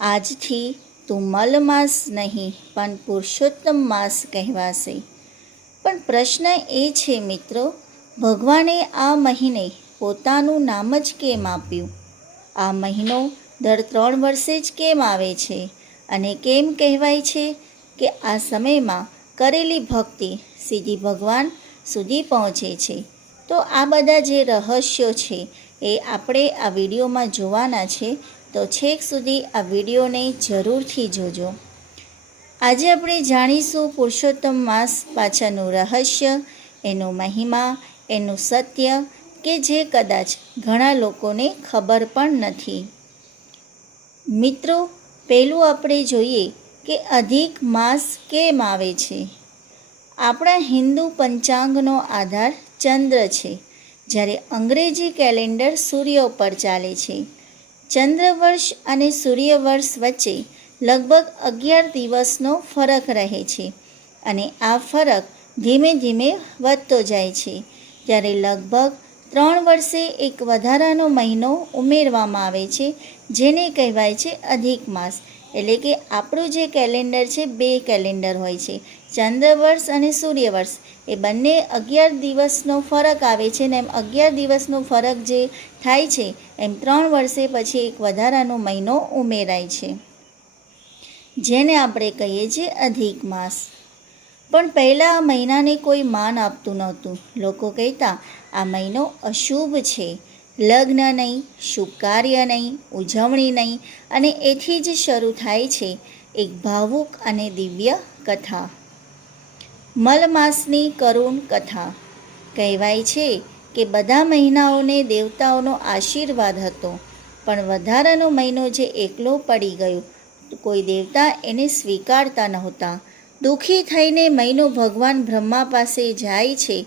આજથી તું મલમાસ નહીં પણ પુરુષોત્તમ માસ કહેવાશે. પણ પ્રશ્ન એ છે મિત્રો, ભગવાને આ મહિને પોતાનું નામ જ કેમ આપ્યું? આ મહિનો દર 3 વર્ષે જ કેમ આવે છે? અને કેમ કહેવાય છે કે આ સમયમાં કરેલી ભક્તિ સીધી ભગવાન સુધી પહોંચે છે? તો આ બધા જે રહસ્યો છે એ આપણે આ વિડીયોમાં જોવાના છે, તો છેક સુધી આ વિડીયોને જરૂરથી જોજો. આજે આપણે જાણીશું પુરુષોત્તમ માસ પાછળનું રહસ્ય, એનો મહિમા, એનું સત્ય કે જે કદાચ ઘણા લોકોને ખબર પણ નથી. મિત્રો, પહેલું આપણે જોઈએ કે અધિક માસ કેમ આવે છે. આપણા હિન્દુ પંચાંગનો આધાર ચંદ્ર છે, જ્યારે અંગ્રેજી કેલેન્ડર સૂર્ય ઉપર ચાલે છે. ચંદ્રવર્ષ અને સૂર્યવર્ષ વચ્ચે લગભગ 11 દિવસનો ફરક રહે છે અને આ ફરક ધીમે ધીમે વધતો જાય છે, ત્યારે લગભગ 3 વર્ષે એક વધારાનો મહિનો ઉમેરવામાં આવે છે, જેને કહેવાય છે અધિક માસ. એટલે કે આપણું જે કેલેન્ડર છે 2 કેલેન્ડર હોય છે, ચંદ્રવર્ષ અને સૂર્યવર્ષ, એ બંને 11 દિવસનો ફરક આવે છે ને એમ 11 દિવસનો ફરક જે થાય છે એમ 3 વર્ષે પછી એક વધારાનો મહિનો ઉમેરાય છે, જેને આપણે કહીએ છીએ અધિક માસ. પણ પહેલાં આ મહિનાને કોઈ માન આપતું નહોતું. લોકો કહેતા આ મહિનો અશુભ છે, લગ્ન નહીં, શુભ કાર્ય નહીં, ઉજવણી નહીં, અને એથી જ શરૂ થાય છે એક ભાવુક અને દિવ્ય કથા, મલમાસની કરુણ કથા. કહેવાય છે કે બધા મહિનાઓને દેવતાઓનો આશીર્વાદ હતો, પણ વધારાનો મહિનો જે એકલો પડી ગયો, કોઈ દેવતા એને સ્વીકારતા નહોતા. દુઃખી થઈને મહિનો ભગવાન બ્રહ્મા પાસે જાય છે.